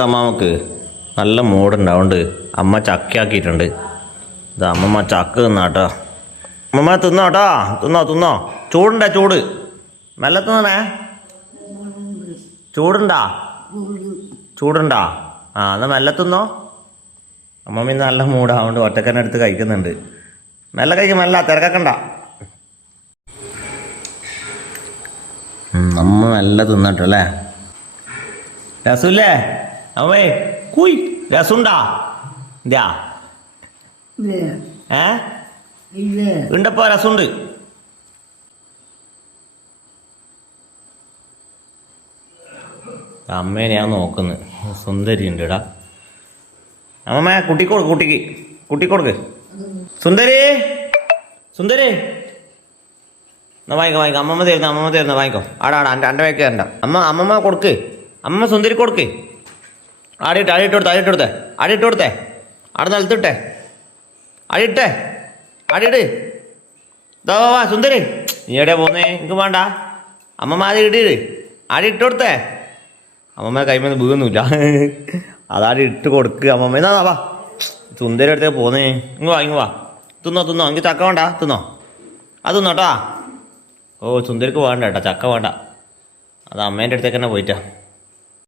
അമ്മക്ക് നല്ല മൂടുണ്ടാവുണ്ട്. അമ്മ ചക്കയാക്കിയിട്ടുണ്ട്. ഇത് അമ്മമ്മ ചക്ക തിന്നാട്ടോ. അമ്മമ്മ തിന്നോട്ടോ, തിന്നോ. ചൂടുണ്ടാ? ചൂട് മെല്ലെ തിന്നണേ. ചൂടുണ്ടാ? ആ എന്നാ മെല്ലെ തിന്നോ. അമ്മമ്മ ഇന്ന് നല്ല മൂടാവുകൊണ്ട് ഒറ്റക്കന്നെ എടുത്ത് കഴിക്കുന്നുണ്ട്. മെല്ലെ കഴിക്കും, മെല്ലെ തിരക്കണ്ട. അമ്മ മെല്ലെ തിന്നട്ടോ അല്ലേ. രസമില്ലേ അമ്മേ? കുയ് രസമുണ്ടാ? ഇല്ലാ ഉണ്ടപ്പോ രസമുണ്ട്. അമ്മേനെ ഞാൻ നോക്കുന്നു. സുന്ദരി ഉണ്ട് ഇടാ. അമ്മമ്മ കുട്ടിക്ക് കൊടുക്ക്. സുന്ദരി എന്നാ വാങ്ങിക്കോ. അമ്മമ്മ തരുന്ന വാങ്ങിക്കോ. ആടാ എൻ്റെ വേക്ക് തരണ്ട. അമ്മമ്മ കൊടുക്ക്. അമ്മ സുന്ദരി കൊടുക്ക്. അടിയിട്ട് കൊടുത്തേ. അവിടെ നിലത്തിട്ടെ. അടിയിട്ട് ഇതാ വാ സുന്ദരി. നീ എവിടെയാ പോന്നേ? എനിക്ക് വേണ്ട. അമ്മമ്മ അത് ഇടിയിട്ട് അടിയിട്ട് കൊടുത്തേ. അമ്മമ്മ കൈമന്ന് വീഴുന്നില്ല. അതാടി ഇട്ട് കൊടുക്ക്. അമ്മമ്മ എന്നാ വാ. സുന്ദരി അടുത്തേക്ക് പോന്നേ. ഇങ്ങ് വാ. തിന്നോ. എനിക്ക് ചക്ക വേണ്ട. തിന്നോ. അത് തിന്നോട്ടാ. ഓ സുന്ദരിക്ക് വേണ്ട കേട്ടോ, ചക്ക വേണ്ട. അത് അമ്മേൻ്റെ അടുത്തേക്ക് തന്നെ പോയിട്ടാ.